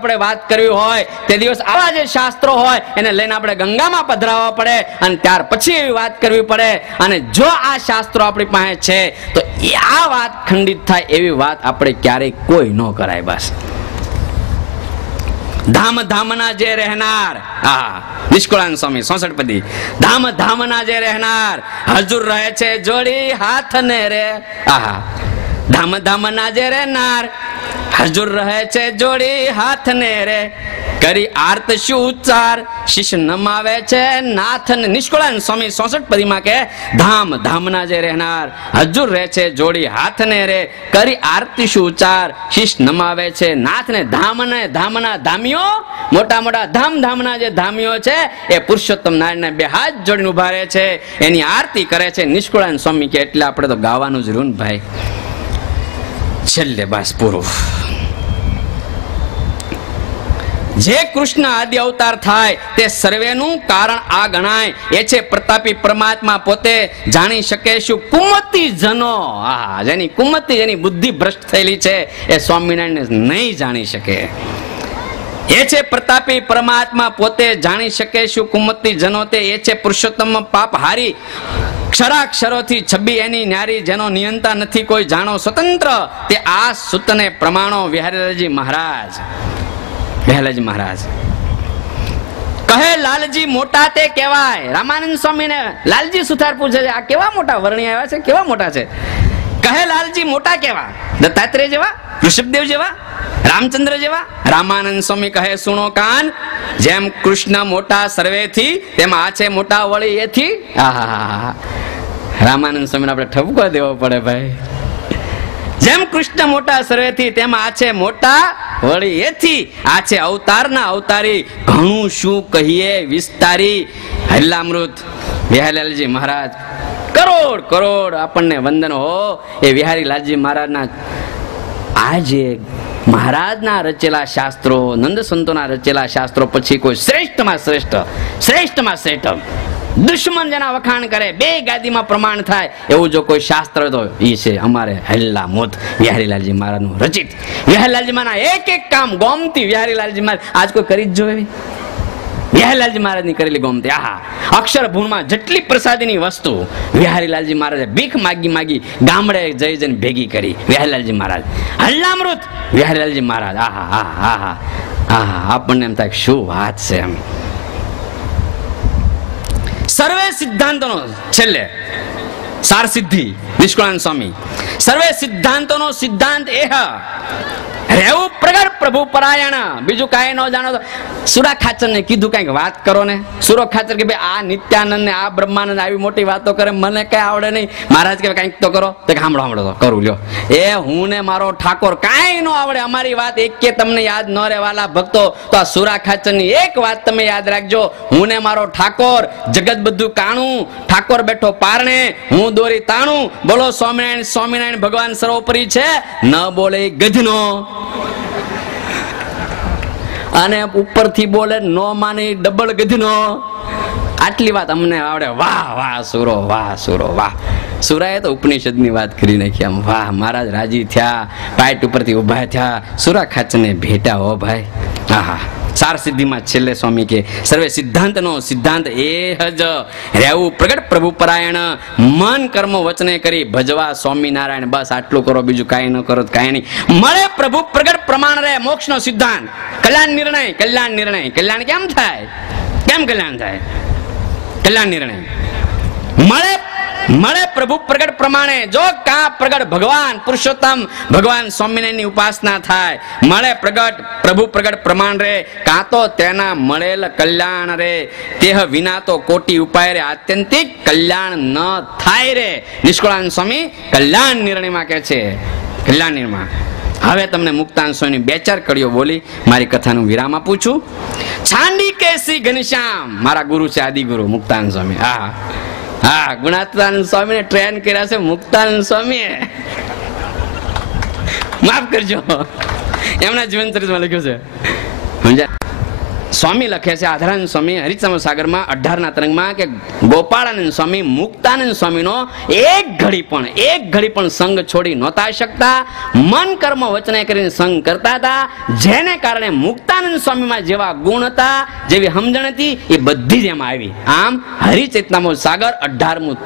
આપણે વાત કરવી હોય તે દિવસ આવા જે શાસ્ત્રો હોય એને લઈને આપણે ગંગામાં પધરાવવા પડે અને ત્યાર પછી એવી વાત કરવી પડે. અને જો આ શાસ્ત્રો આપણી પાસે છે તો આ વાત ખંડિત થાય એવી વાત આપણે ક્યારેય કોઈ ન કરાય. બસ ધામ ધામના જે રહેનાર, નિષ્કુળાનંદ સ્વામી 66 પદી, ધામ ધામના જે રહેનાર હજુર રહે છે જોડી હાથ ને રે. ધામ ધામના જે રહેનાર હજુર રહે છે જોડી હાથ ને રે, કરી આર્ત શું ઉચ્ચાર શિશ નમાવે છે નાથ ને. નિષ્કુળાનંદ સ્વામી 66 પદીમાં કે ધામ ધામના જે રહેનાર હજુર રહે છે જોડી હાથ ને રે, કરી આરતી શું ઉચ્ચાર શિશ નમાવે છે નાથ ને. ધામ ને ધામના ધામીઓ, મોટા મોટા ધામ ધામના જે ધામીઓ છે એ પુરુષોત્તમ નારાયણને બે હાથ જોડીને ઉભા રહે છે, એની આરતી કરે છે. નિષ્કુળાનંદ સ્વામી કે એટલે આપણે તો ગાવાનું જ રહ્યું ને ભાઈ. છેલ્લે બસ પૂરું. જે કૃષ્ણ આદિ અવતાર થાય તે સર્વેનું કારણ આ ગણાય, એ છે પ્રતાપી પરમાત્મા પોતે જાણી શકે શું કુમતી જનો. જેની કુમતી, જેની બુદ્ધિ ભ્રષ્ટ થયેલી છે એ સ્વામિનારાયણ નહીં જાણી શકે. એ છે પ્રતાપી પરમાત્મા પોતે જાણી શકે શું કુમતી જનો તે, એ છે પુરુષોત્તમ પાપ હારી ક્ષરાક્ષરોથી છબી એની ન્યારી, જેનો નિયંતા નથી કોઈ જાણો સ્વતંત્ર, તે આ સૂતને પ્રમાણો. વિહારીલાલજી મહારાજ, વિહારીલાલજી મહારાજ કહે લાલજી મોટા તે કહેવાય. રામાનંદ સ્વામીને લાલજી સુથાર પૂછે છે આ કેવા મોટા વર્ણિ આવ્યા છે, કેવા મોટા છે? કહે લાલજી મોટા કેવા? દત્તાત્રેય જેવા, ઋષભદેવ જેવા, રામચંદ્ર જેવા? રામાનંદ સ્વામી કહે સુણો કાન, જેમ કૃષ્ણ મોટા સર્વેથી તેમ આ છે મોટા વળી એથી. રામાનંદ સ્વામીને આપણે ઠપકો દેવો પડે ભાઈ. જેમ કૃષ્ણ મોટા સર્વેથી તેમ આ છે મોટા વળી એથી, આ છે અવતારના અવતારી, ઘણું શું કહીએ વિસ્તારી. હલ્લામૃત વિહારીલાલજી મહારાજ કરોડ કરોડ આપણને વંદન હો. એ વિહારીલાલજી મહારાજના આજે મહારાજના રચેલા શાસ્ત્રો, નંદ સંતોના રચેલા શાસ્ત્રો પછી કોઈ શ્રેષ્ઠમાં શ્રેષ્ઠ, શ્રેષ્ઠમાં શ્રેષ્ઠ, દુશ્મન જેના વખાણ કરે, બે ગાદીમાં પ્રમાણ થાય એવું જો કોઈ શાસ્ત્ર તો એ છે અમારે હલ્લામૃત વિહારીલાલજી મહારાજનું રચિત. વિહારીલાલજી મહારાજ એક એક કામ ગોમતી વિહારીલાલજી મહારાજ આજ કોઈ કરી જ જોવે. વિહારીલાલજી મહારાજની કરેલી ગોમતી, અક્ષર ભૂણમાં જેટલી પ્રસાદીની વસ્તુ વિહારીલાલજી મહારાજે ભીખ માગી માગી ગામડે જઈ જઈને ભેગી કરી. વિહારીલાલજી મહારાજ હલ્લામૃત વિહારીલાલજી મહારાજ. આપણને એમ થાય શું વાત છે એમ. સર્વે સિદ્ધાંતોનો છેલ્લે સાર સિદ્ધિ નિષ્કુળાનંદ સ્વામી, સર્વે સિદ્ધાંતોનો સિદ્ધાંત એહ રહેવું પ્રગટ પ્રભુ પરાયણ. બીજું કાંઈ ન જાણો તો સુરા ખાચર ને કીધું કઈક વાત કરો ને. સુરો ખાચર કે ભાઈ આ નિત્યાનંદ ને આ બ્રહ્માનંદ આવી મોટી વાતો કરે, મને કઈ આવડે નહીં. મહારાજ કે કઈક તો કરો. તો સાંભળો સાંભળો તો કરું લ્યો. એ હું ને મારો ઠાકોર કાંઈ ન આવડે, અમારી વાત એક કે તમને યાદ ન રહેવાલા ભક્તો, તો આ સુરા ખાચર ની એક વાત તમે યાદ રાખજો. હું ને મારો ઠાકોર જગત બધું કાણું, ઠાકોર બેઠો પારણે, હું દોરી તાણું. બોલો સ્વામિનારાયણ, સ્વામિનારાયણ ભગવાન સર્વોપરી છે, ન બોલે ગધનો અને ઉપરથી બોલે નો માની ડબલ ગધનો. આટલી વાત અમને આવડે. વાહ વાહ સુરો, વાહ સુરો, વાહ. સુરાએ તો ઉપનિષદ ની વાત કરી નાખી. આમ વાહ, મહારાજ રાજી થયા, પાઇટ ઉપરથી ઉભા થયા, સુરા ખાચરને ભેટા હો ભાઈ. સાર સિદ્ધિમાં છેલ્લે સ્વામી કે સર્વે સિદ્ધાંતનો સિદ્ધાંત એ જ રહેવું પ્રગટ પ્રભુ પરાયણ, મન કર્મ વચને કરી ભજવા સ્વામિનારાયણ. બસ આટલું કરો, બીજું કાંઈ ન કરો તો કાંઈ નહીં. મળે પ્રભુ પ્રગટ પ્રમાણ રહે મોક્ષનો સિદ્ધાંત. કલ્યાણ નિર્ણય, કલ્યાણ નિર્ણય. કલ્યાણ કેમ થાય? કેમ કલ્યાણ થાય? કલ્યાણ નિર્ણય મળે મળે પ્રભુ પ્રગટ પ્રમાણે. જો કા પ્રગટ ભગવાન પુરુષોત્તમ ભગવાન સ્વામિનારાયણની ઉપાસના થાય, મળે પ્રગટ પ્રભુ પ્રગટ પ્રમાણ રે, કાં તો તેના મળેલ કલ્યાણ રે. તેહ વિના તો કોટી ઉપાય રે, આત્યંતિક કલ્યાણ ન થાય રે. નિષ્કુળાનંદ સ્વામી કલ્યાણ નિર્ણયમાં કહે છે, કલ્યાણ નિર્ણય. હવે તમને મુક્તાનંદ સ્વામીની બે ચાર કડીઓ બોલી મારી કથાનું વિરામ આપું છું. છાંડી કેસી ઘનશ્યામ મારા ગુરુ છે, આદિગુરુ મુક્તાનંદ સ્વામી. ગુણાતીતાનંદ સ્વામીને ટ્રેન કર્યા છે મુક્તાનંદ સ્વામીએ. માફ કરજો, એમના જીવન ચરિત્રમાં લખ્યું છે. સમજ્યા? સ્વામી લખે છે, આધારાનંદ સ્વામી હરિચંદ્ર સાગરમાં 18ના તરંગમાં, કે ગોપાળાનંદ સ્વામી મુક્તાનંદ સ્વામીનો એક ઘડી પણ સંગ છોડી નહોતા શકતા. મન કર્મ વચને કરીને સંગ કરતા હતા, જેને કારણે મુક્તાનંદ સ્વામીમાં જેવા ગુણ હતા, જેવી સમજણ હતી, એ બધી જ એમાં આવી. આમ હરિચેતનામૃત સાગર 18મું